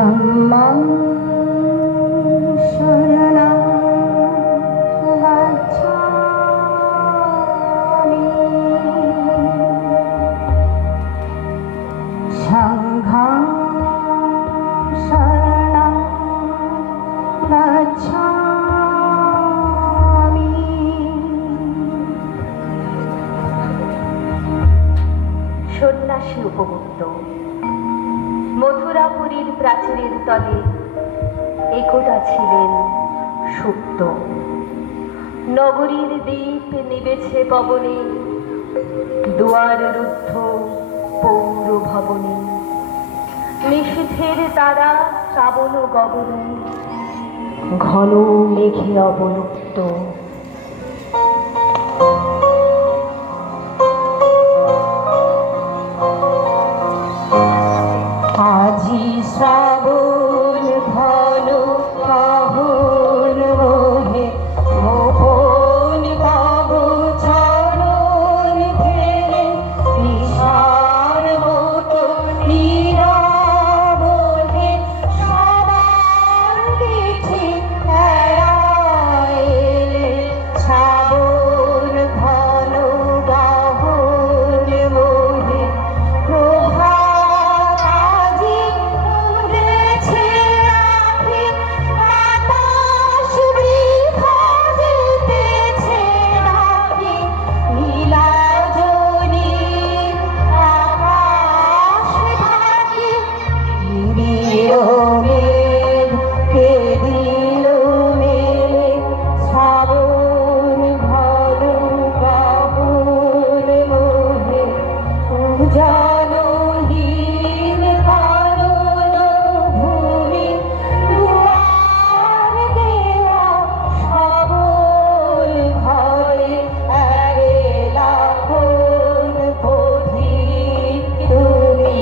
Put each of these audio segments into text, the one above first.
ধম্মং শরণং গচ্ছামি সংঘং শরণং গচ্ছামি। সন্ন্যাসী উপভুক্ত মথুরাপুরীর প্রাচীরের তলে একদা ছিলেন সুপ্ত। নগরীর দ্বীপ নিবেছে পবনে, দুয়ার রুদ্ধ পৌর ভবনে। নিশীথের তারা শ্রাবণ গগনে, ঘন মেঘে অবলুপ্ত। আজি শ্রাবণ ঘন কাহন মোহে, মোহন তব চরণ ধরে নিশার মতো নীরবহে সবার দিকে এড়াইলে। শ্রাবণ ঘন গাহন মোহে প্রভাত আজি উড়েছে আখি, বাতাস বৃথা যেতেছে ডাকি। নীলাজনি আকাশ ঢাকি, নিবিড় মেঘ কে দিল মেলে। শ্রাবণ ঘন গাহন মোহে জনহীন কানন ভূমি, দুয়ার দেওয়া সবল ঘরে একলা কোন পথিক তুমি।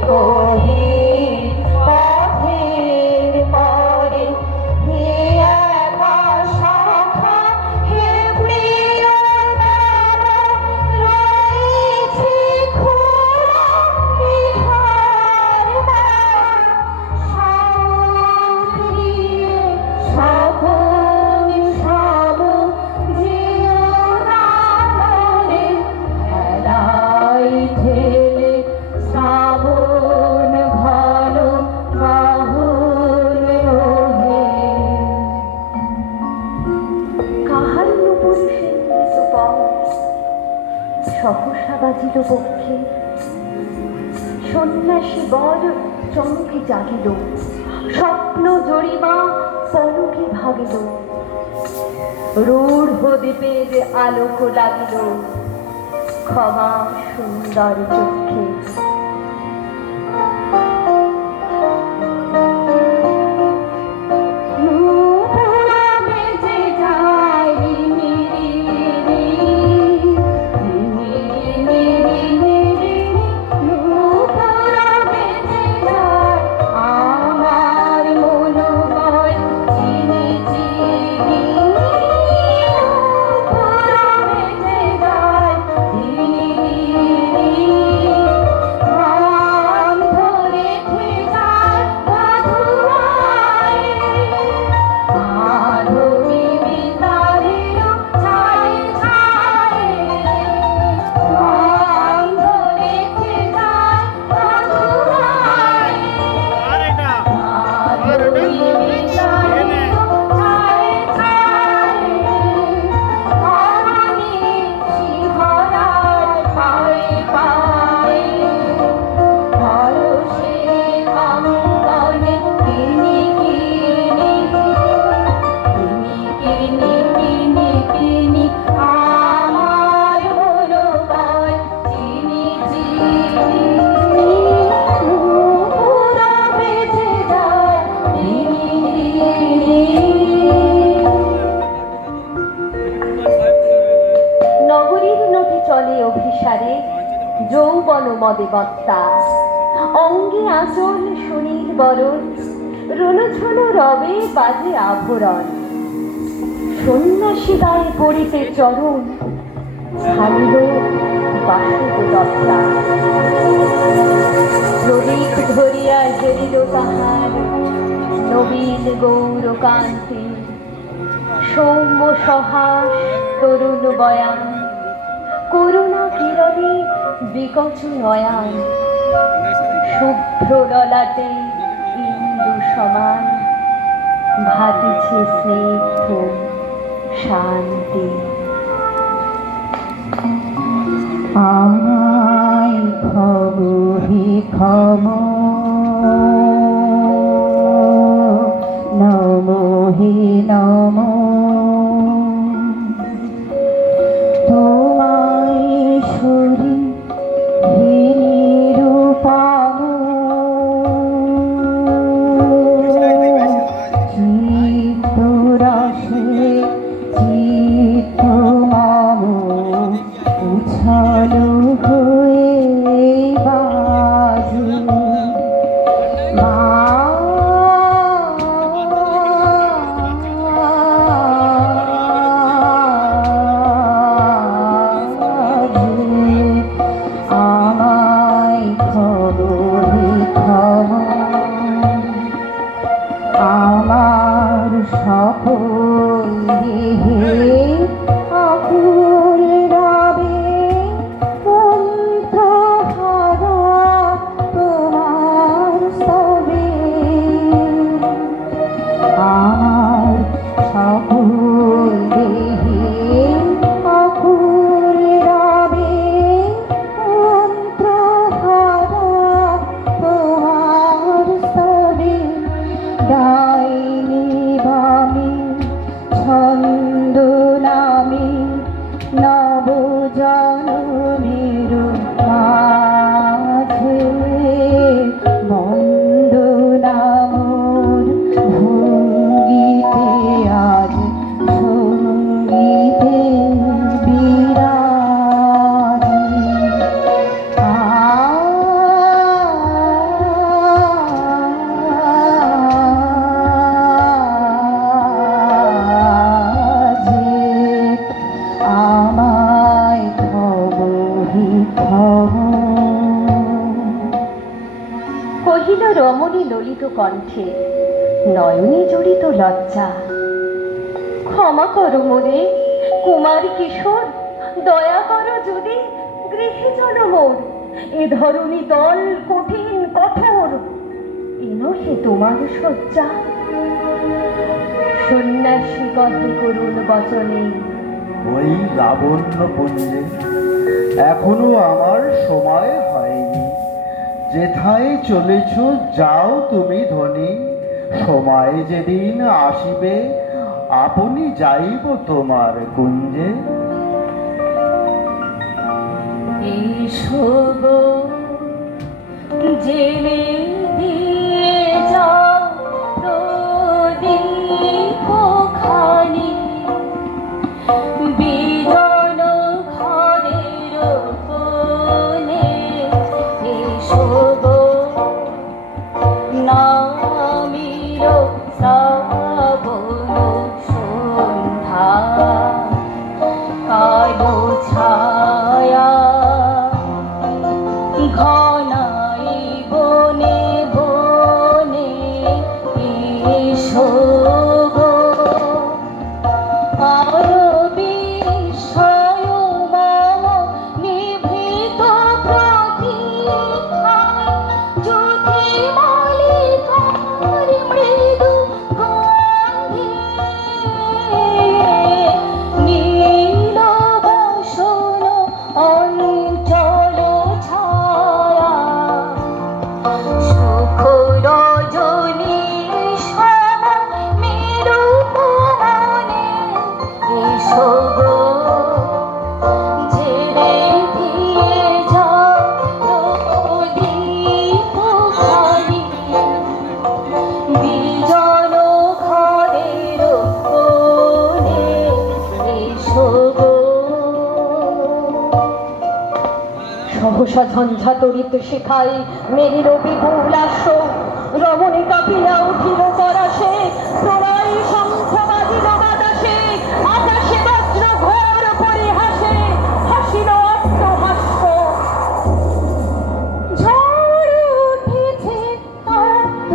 পথিকহীন পথের পরে হে একা শাখা, হে প্রিয় নাম রয়েছে খোলা বিহার দ্বার। সামন দিয়ে সাধন সব জিও না মনে, হেলাই ঠেলে শ্রাবণ ঘন গাহন মোহে। কাহার নুপুর সেন্দ্রিত পথ সহসা বাজিল পক্ষে। সন্ন্যাসী বর চমকে জাগিল, স্বপ্ন জড়িমা পলকে ভাগিল। রূঢ় দ্বীপের আলোক লাগিল ক্ষমা সুন্দর চক্ষে। নূপুর বেজে যায় রিমি রিমি, রিমি রিমি রিমি। নূপুর বেজে যায় আমার মন বয় চিনি চিনি। নূপুর বেজে যায় রিমি রিমি, রাম ধরেছে যায় মধুরায়। মাধবী বিতারিল ছায়ে ছায়ে, রাম ধরেছে যায় মধুরায়। মাধবী বিতারিল ছায়ে ছায়ে, ধরণী শিহরায় পায়ে পায়ে। পরশে কঙ্কনে কিনি কিনি, কিনি কিনি কিনি আমার মন বয় চিনি চিনি। নূপুর বেজে যায় রিমি রিমি। নগরীর নদী চলে অভিসারে, যৌবন মদে বত্তা। অঙ্গে আঁচল শনির বরণ, রণছন রবে বাজে আভরণ। সন্ন্যাসী গায়ে পড়িতে চরণ, ছাড়িল বাসুদ দত্তা। প্রদীপ ধরিয়া যেদিন তাহার নবীন গৌরকান্তি, সৌম্য সহাস তরুণ বয়ান, করুণা কিরণে বিকচ নয়ান, শুভ্র ললাটে ইন্দু সমান, ভাতিছে স্নিগ্ধ শান্তি। আমায় ক্ষম হি ক্ষম, নমো হি নমো, তোমায় শরী হি নিরূপম, চিত্তরসে চিত্ত মম উছল হয়ে বাজে, আমায় খবরে খবর, আমার সকল দেহে আকুল রবে কণ্ঠহারা তোমার স্তবে, আমার সকল দেহে আকুল রবে কণ্ঠহারা তোমার স্তবে, ডাইনি বামি ছন্দ নামে নব জনমের মাঝে, বন্দনামোর ভঙ্গিতে আজ সঙ্গীতে বিরাজে, আমায় খবরি খবর। কহিল রমণী ললিত কণ্ঠে, নয়নে জড়িত লজ্জা, ক্ষমা করো মোরে কুমার কিশোর, দয়া করো যদি গৃহে চলো মোর, এ ধরণী দল কঠিন কঠোর, এ নহে তোমার শয্যা। সন্ন্যাসী কহে করুণ বচনে, ওই লাবণ্য পুঞ্জে এখনো আমার সময় হয়নি, যেথায় চলেছ যাও তুমি ধনী, সময় যেদিন আসিবে আপনি যাইব তোমার কুঞ্জে। এসো গো জেলে দিয়ে যাও প্রদীপ খানি, বিজন ঘরের কোণে, এসো গো নামিল শ্রাবণ সন্ধ্যা, কালো ছায়া ঘনাই বনে বনে, এসো গো আরো বিস্ময় মম নিভৃত প্রতীক্ষায়, জ্যোতি মালিকার মৃদু গন্ধে, নীল বসন অঞ্চল ছায়া, সুখ রজনী সম মেরু মনে, এসো গো ঝেড়ে দিয়ে যাও প্রদীপ খানি, বিজন ঘরের কোণে, এসো গো। সহসা ঝঞ্ঝা তরিত শিখাই মেরিল বিপুল আশ্ব, রমণী কাঁপিয়া উঠিল পরাশে, প্রলয় শঙ্খ বাজিল বাতাসে, আকাশে বজ্র ঘোর পরিহাসে, হাসিল অট্টহাস্য। ঝড় উঠেছে আত্ম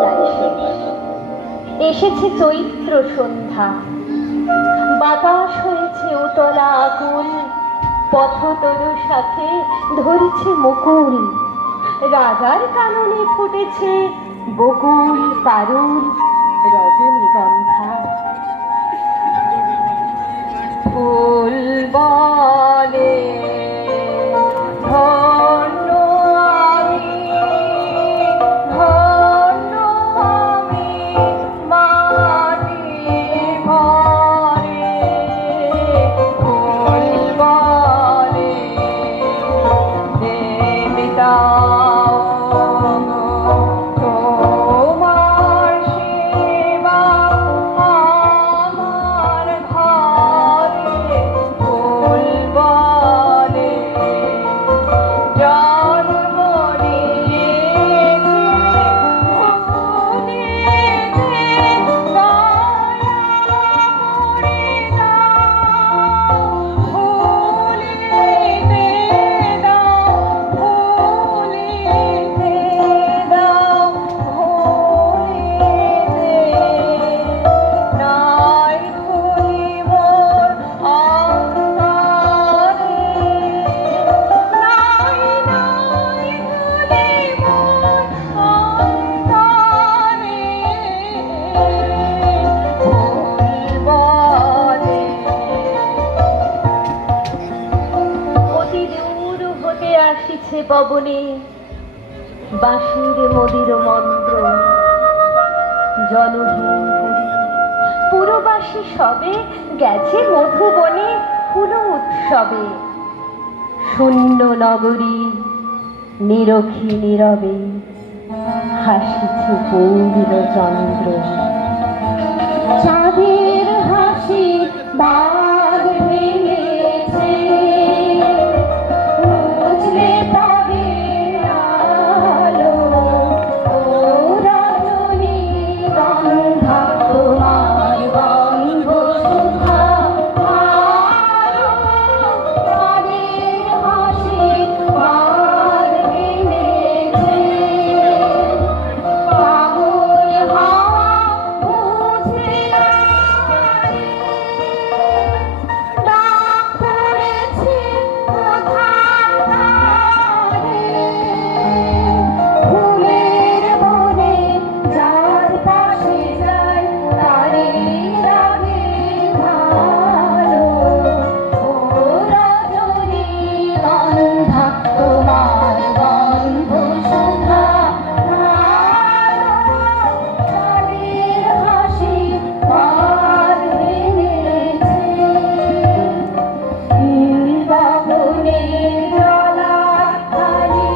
প্রায় শেষ। এসেছে চৈত্র সন্ধ্যা, বাতাস হয়েছে উতলা আকুল, পথতরু সাথে ধরেছে মুকুল, রাজার কাননে ফুটেছে বকুল পারুল রজনীগন্ধা। ফুল বলে ধন্য আমি, ধন্য আমি মাটির ঘরে। ফুল বলে দেবী দাও তোমার সেবা আমার ঘরে। ফুল বলে জন্ম নিয়েছি ফুলেতে, দয়া করে দাও ফুলেতে, দাও ফুলেতে, দাও ফুলেতে। নাই ফুলি মোর অন্তরে, নাই নাই ফুলি মোর অন্তরে। ফুল বলে অতি দূর হতে আসিছে পবনে বাঁশির মদির মন্ত্র। জনহীন পুরী পুরবাসী সবে গেছে মধুবনে ফুল উৎসবে। শূন্য নগরী নিরখী নীরবে হাসিছে পৌর চন্দ্র। চাঁদের হাসি বাঁধ ভেঙেছে, মুছলে পড়ে আলো। ও রজনীগন্ধা তোমার গন্ধ সুধা আলো। চাঁদের হাসি বাঁধ ভেঙেছে, পাগল হাওয়া বুঝে আরে, ডাক পড়েছে কোথায় তারে। ফুলের বনে যার পাশে যায় তারে লাগে ভালো। ও রজনীগন্ধা তোমার গন্ধ সুধা আলো। চাঁদের হাসি বাঁধ ভেঙেছে, বাবনের জলাখালি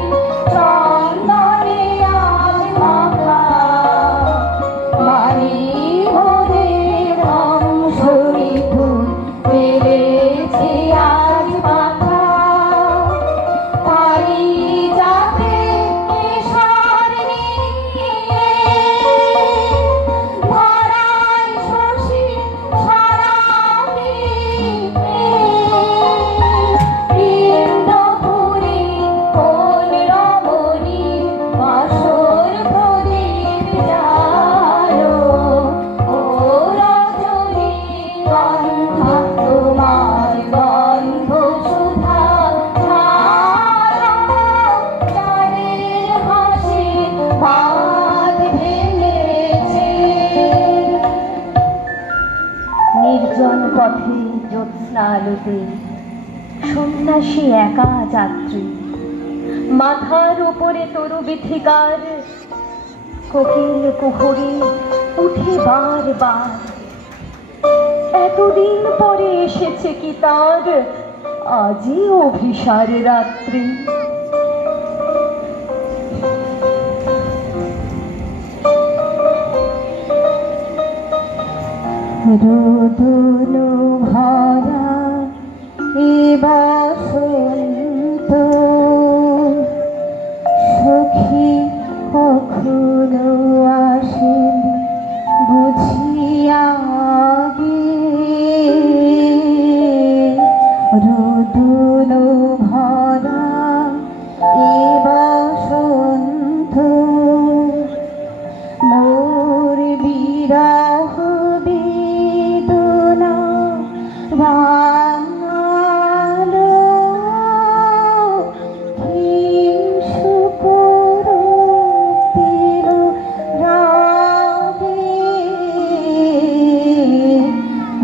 চন্দনে আজ মাখা। মানি ভোরের অংশরি ফুল পেরেছে আজ পাখা। তারি যাতে কেশর নিয়ে ধরায় শশী সারা দিনে। ইন্দ্রপুরী কোন রমণী বাসর প্রদীপ জালো। ও রজনীগন্ধা তোমার গন্ধ সুধা আলো। চাঁদের হাসি বাঁধ ভেঙেছে। নির্জন পথে জ্যোৎস্না আলোতে সন্ন্যাসী একা যাত্রী, মাথার উপরে তরু বিথিকার, কোকিল কুহুরি উঠে বার বার। এতদিন পরে এসেছে কি তার আজই অভিসার রাত্রি। রোদন ভরা এ বসন্ত, সখী কখনো আসেন বুঝিয়া গে। রোদন ভরা এ বসন্ত, বিরহ বেদনা রাঙালো হিংসুকুর তীর রাগে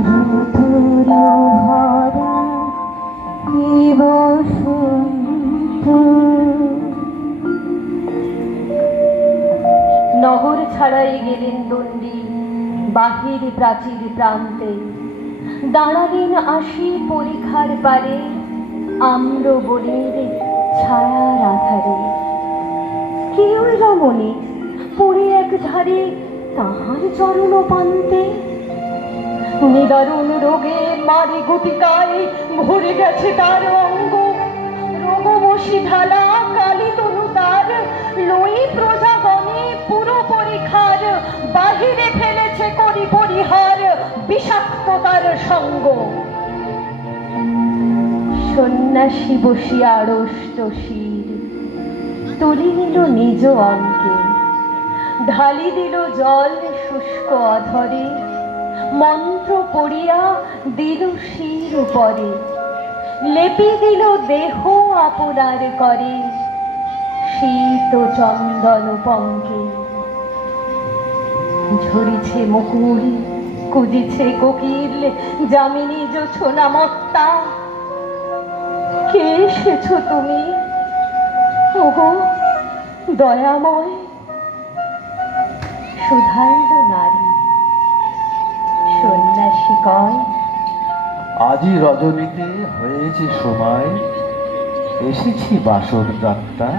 রুদ্র ভরা কি বসন্ত। নগর ছাড়াই গেলেন দণ্ডী বাহির প্রাচীর প্রান্তে, দাঁড়ালেন আসি পরিখার পারে আম্র বনের ছায়ার আধারে। কে ওই রমণী পড়ে এক ধারে তাহার চরণ পান্তে? নিদারুণ রোগে মারি গুটিকায় ভরে গেছে তার অঙ্গ, রোগবশী ঢালা কালী তনু তার লই প্রজাগণে পুরো পরিখার বাহিরে ফেলেছে করি পরিহার বিষাক্ততার সঙ্গ। সন্ন্যাসী বসিয়া আড়ষ্ট শির তুলি নিল নিজ অঙ্কে, ঢালি দিল জল শুষ্ক অধরে, মন্ত্র পড়িয়া দিল শির উপরে, লেপি দিল দেহ আপনার করে শীত চন্দন পঙ্কে। ঝরিছে মুকুল কুজিছে কোকিল যামিনী জোছনা মত্তা, কে এসেছো তুমি ওগো দয়াময় সুধার্য নারী? সন্ন্যাসী কয়, আজি রজনীতে হয়েছে সময়, এসেছি বাসর যাত্রা।